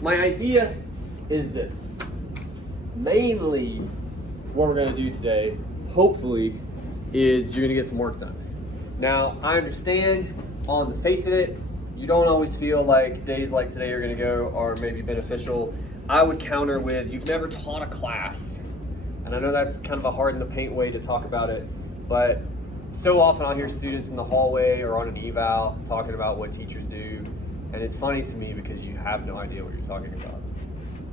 my idea is this. Mainly, what we're going to do today, hopefully, is you're going to get some work done. Now, I understand on the face of it, you don't always feel like days like today are going to go are maybe beneficial. I would counter with, you've never taught a class. And I know that's kind of a hard in the paint way to talk about it, but so often I'll hear students in the hallway or on an eval talking about what teachers do. And it's funny to me because you have no idea what you're talking about.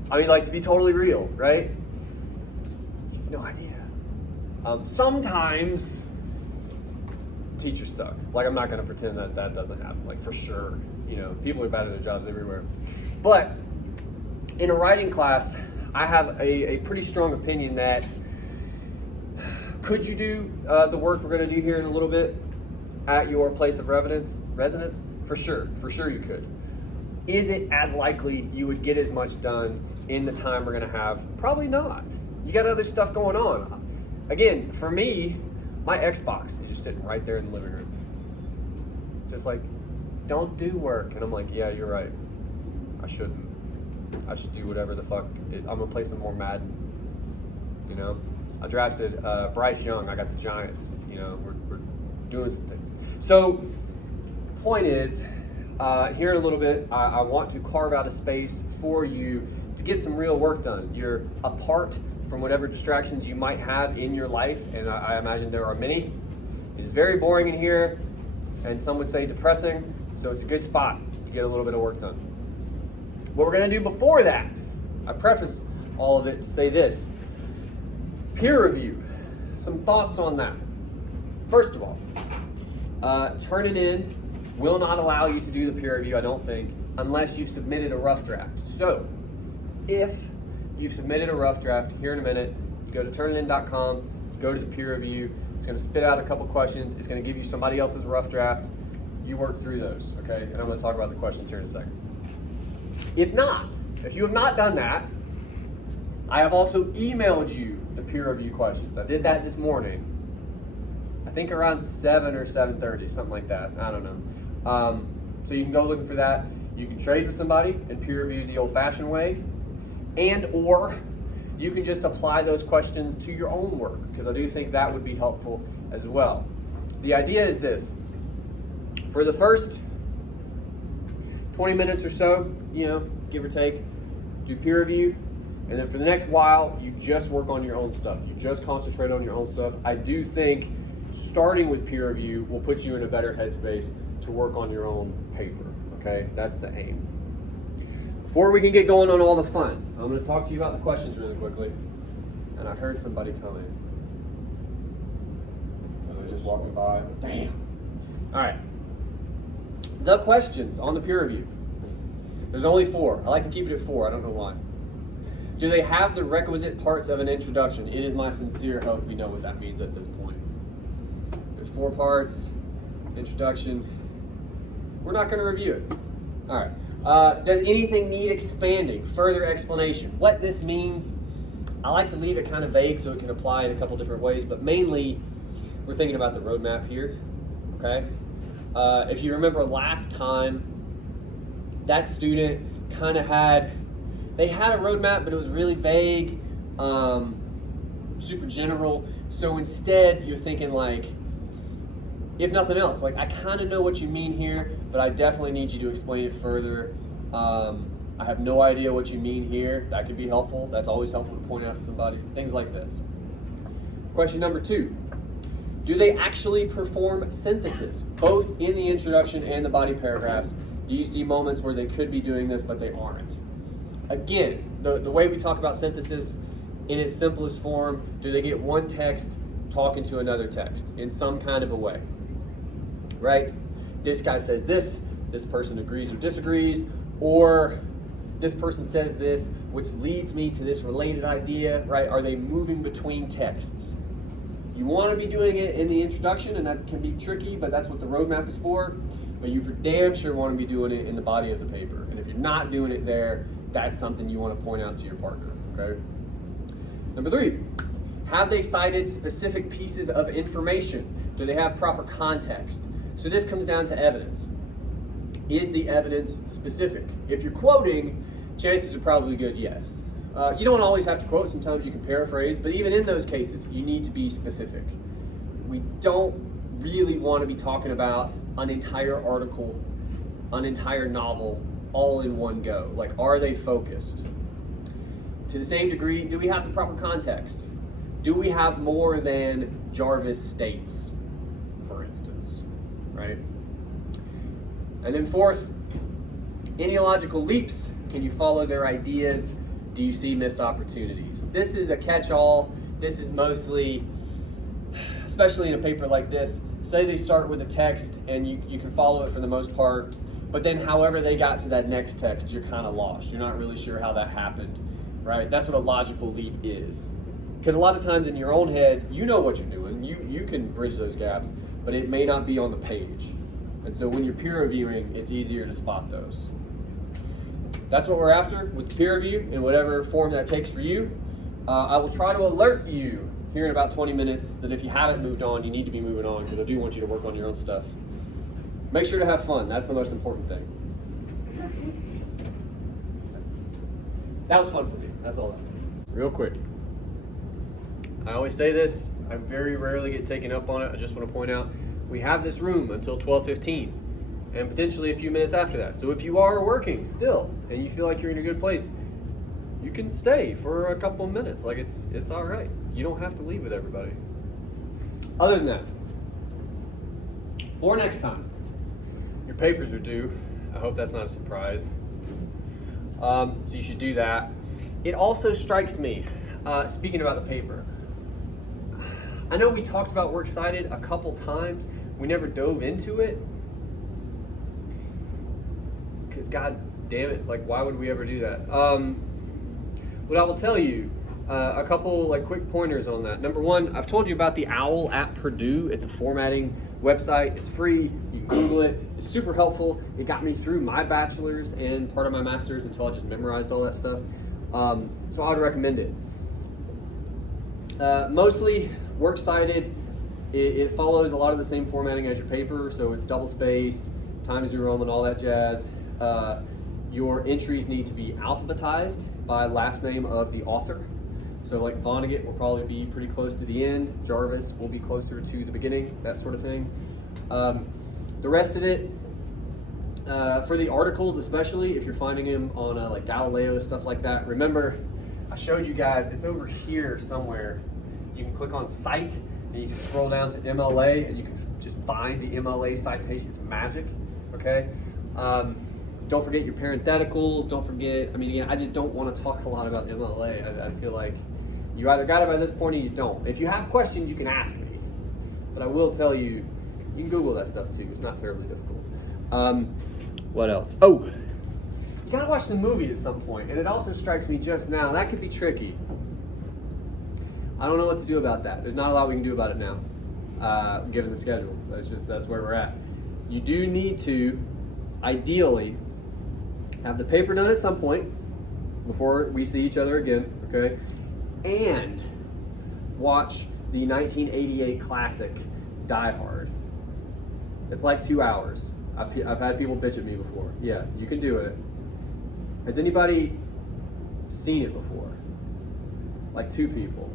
I mean, like, to be totally real, right? You have no idea. Sometimes teachers suck. Like, I'm not going to pretend that that doesn't happen. Like, for sure, you know, people are bad at their jobs everywhere. But in a writing class, I have a pretty strong opinion that could you do the work we're going to do here in a little bit at your place of residence? For sure you could. Is it as likely you would get as much done in the time we're going to have? Probably not. You got other stuff going on. Again, for me, my Xbox is just sitting right there in the living room. Just like, don't do work. And I'm like, yeah, you're right. I shouldn't. I should do whatever the fuck. I'm going to play some more Madden. You know? I drafted Bryce Young. I got the Giants. You know, we're doing some things. So, point is, here in a little bit, I want to carve out a space for you to get some real work done. You're apart from whatever distractions you might have in your life, and I imagine there are many. It is very boring in here, and some would say depressing, so it's a good spot to get a little bit of work done. What we're going to do before that, I preface all of it to say this. Peer review. Some thoughts on that. First of all, turning in will not allow you to do the peer review, I don't think, unless you've submitted a rough draft. So, if you've submitted a rough draft, here in a minute, you go to turnitin.com, go to the peer review, it's going to spit out a couple questions, it's going to give you somebody else's rough draft, you work through those, okay? And I'm going to talk about the questions here in a second. If you have not done that, I have also emailed you the peer review questions. I did that this morning. I think around 7 or 7:30, something like that. I don't know. So you can go looking for that. You can trade with somebody and peer review the old-fashioned way, or you can just apply those questions to your own work, because I do think that would be helpful as well. The idea is this. For the first 20 minutes or so, you know, give or take, do peer review, and then for the next while, you just work on your own stuff. You just concentrate on your own stuff. I do think starting with peer review will put you in a better headspace to work on your own paper, okay? That's the aim. Before we can get going on all the fun, I'm going to talk to you about the questions really quickly. And I heard somebody come in. Are they just walking by? Damn. All right. The questions on the peer review. There's only 4. I like to keep it at 4. I don't know why. Do they have the requisite parts of an introduction? It is my sincere hope we know what that means at this point. There's 4 parts. Introduction. We're not going to review it. All right. Does anything need expanding? Further explanation. What this means, I like to leave it kind of vague so it can apply in a couple different ways, but mainly we're thinking about the roadmap here, okay? If you remember last time, that student kind of had a roadmap, but it was really vague, super general. So instead, you're thinking like, if nothing else, like I kind of know what you mean here, but I definitely need you to explain it further. I have no idea what you mean here. That could be helpful. That's always helpful to point out to somebody. Things like this. Question number 2. Do they actually perform synthesis, both in the introduction and the body paragraphs? Do you see moments where they could be doing this, but they aren't? Again, the way we talk about synthesis in its simplest form, do they get one text talking to another text in some kind of a way? Right? This guy says this person agrees or disagrees, or this person says this, which leads me to this related idea, right? Are they moving between texts? You want to be doing it in the introduction, and that can be tricky, but that's what the roadmap is for. But you for damn sure want to be doing it in the body of the paper. And if you're not doing it there, that's something you want to point out to your partner, okay? Number 3, have they cited specific pieces of information? Do they have proper context? So this comes down to evidence. Is the evidence specific? If you're quoting, chances are probably good, yes. You don't always have to quote, sometimes you can paraphrase, but even in those cases, you need to be specific. We don't really want to be talking about an entire article, an entire novel, all in one go. Like, are they focused? To the same degree, do we have the proper context? Do we have more than Jarvis states, for instance, right? And then fourth, any logical leaps. Can you follow their ideas? Do you see missed opportunities? This is a catch-all. This is mostly, especially in a paper like this, say they start with a text and you can follow it for the most part, but then however they got to that next text, you're kind of lost. You're not really sure how that happened, right? That's what a logical leap is. Because a lot of times in your own head, you know what you're doing. You can bridge those gaps, but it may not be on the page. And so when you're peer reviewing, it's easier to spot those. That's what we're after with peer review in whatever form that takes for you. I will try to alert you here in about 20 minutes that if you haven't moved on, you need to be moving on, because I do want you to work on your own stuff. Make sure to have fun. That's the most important thing. That was fun for me. That's all. Real quick. I always say this. I very rarely get taken up on it. I just want to point out we have this room until 12:15 and potentially a few minutes after that. So if you are working still and you feel like you're in a good place, you can stay for a couple of minutes. Like it's all right. You don't have to leave with everybody. Other than that, for next time, your papers are due. I hope that's not a surprise. So you should do that. It also strikes me, speaking about the paper, I know we talked about Works Cited a couple times. We never dove into it. Because god damn it, like why would we ever do that? What I will tell you, a couple like quick pointers on that. Number one, I've told you about the OWL at Purdue. It's a formatting website. It's free. You can Google it. It's super helpful. It got me through my bachelor's and part of my master's until I just memorized all that stuff. So I would recommend it. Mostly Works Cited, it follows a lot of the same formatting as your paper, so it's double-spaced, Times New Roman, all that jazz. Your entries need to be alphabetized by last name of the author. So like Vonnegut will probably be pretty close to the end, Jarvis will be closer to the beginning, that sort of thing. The rest of it, for the articles especially, if you're finding them on like Galileo, stuff like that, remember, I showed you guys, it's over here somewhere. You can click on Cite, and you can scroll down to MLA, and you can just find the MLA citation. It's magic, okay? Don't forget your parentheticals. Don't forget, I mean, again, I just don't want to talk a lot about MLA. I feel like you either got it by this point or you don't. If you have questions, you can ask me. But I will tell you, you can Google that stuff too. It's not terribly difficult. What else? Oh, you gotta watch the movie at some point. And it also strikes me just now, that could be tricky. I don't know what to do about that. There's not a lot we can do about it now, given the schedule. That's where we're at. You do need to, ideally, have the paper done at some point before we see each other again, okay? And watch the 1988 classic, Die Hard. It's like 2 hours. I've had people bitch at me before. Yeah, you can do it. Has anybody seen it before? Like 2 people.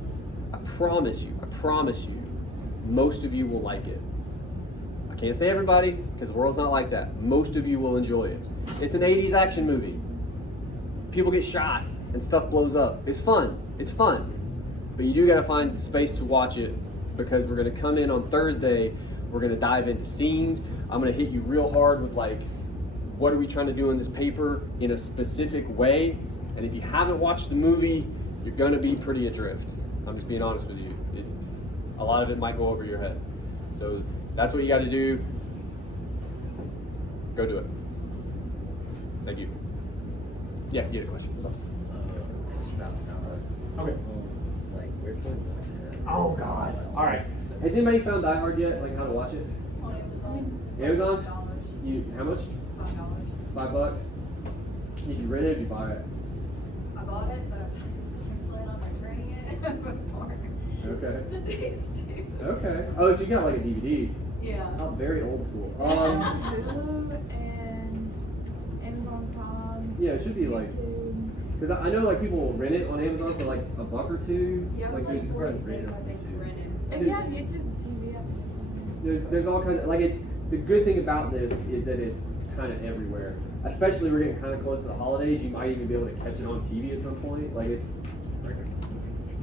I promise you, most of you will like it. I can't say everybody, because the world's not like that. Most of you will enjoy it. It's an 80s action movie. People get shot and stuff blows up. It's fun. But you do gotta find space to watch it, because we're gonna come in on Thursday, we're gonna dive into scenes. I'm gonna hit you real hard with like, what are we trying to do in this paper in a specific way? And if you haven't watched the movie, you're gonna be pretty adrift. I'm just being honest with you. A lot of it might go over your head. So that's what you got to do. Go do it. Thank you. Yeah, you had a question. What's up? Okay. Oh God. All right. Has anybody found Die Hard yet? Like how to watch it? On Amazon. Amazon? You how much? $5. $5. Did you rent it or did you buy it? I bought it, but I plan on returning it before Okay. the days due. Okay. Oh, so you got like a DVD. Yeah. Oh, very old school. Hulu and Amazon Prime. Yeah, it should be like YouTube. Because I know like people will rent it on Amazon for like $1 or $2. Yeah, it was there's, like 46, I think, to rent it. And yeah, YouTube TV. there's all kinds of, like, it's, the good thing about this is that it's kind of everywhere. Especially we're getting kind of close to the holidays. You might even be able to catch it on TV at some point. Like it's,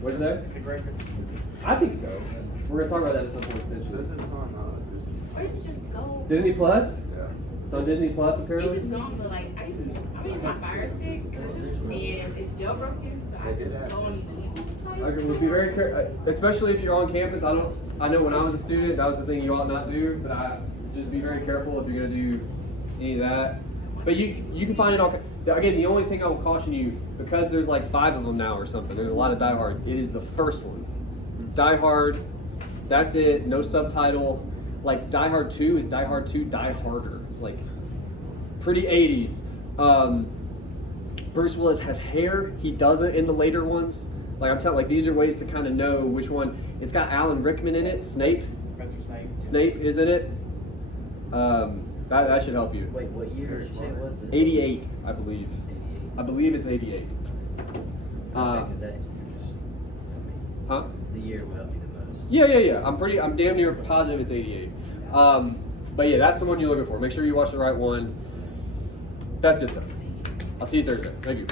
what is that? It's a great Christmas movie. I think so. We're gonna talk about that at some point So potentially. this is on Disney. Or it's just go. Disney Plus? Yeah. It's on Disney Plus apparently. It's gone, but like I use my Fire Stick and it's jailbroken, so I just go on the Okay, well, be very careful, especially if you're on campus. I know when I was a student, that was the thing you ought not do. But just be very careful if you're gonna do any of that. But you can find it all. Again, the only thing I will caution you, because there's like 5 of them now or something. There's a lot of Die Hards. It is the first one. Die Hard. That's it. No subtitle. Like Die Hard 2 is Die Hard 2. Die Harder. Like pretty 80s. Bruce Willis has hair. He doesn't in the later ones. Like I'm telling, like these are ways to kind of know which one. It's got Alan Rickman in it. Snape. Professor Snape. Snape is in it. That should help you. Wait, what year did you say it was? 88, I believe. 88. I believe it's 88. Is that Huh? the year will help you the most? Yeah. I'm damn near positive it's 88. But yeah, that's the one you're looking for. Make sure you watch the right one. That's it though. I'll see you Thursday. Thank you.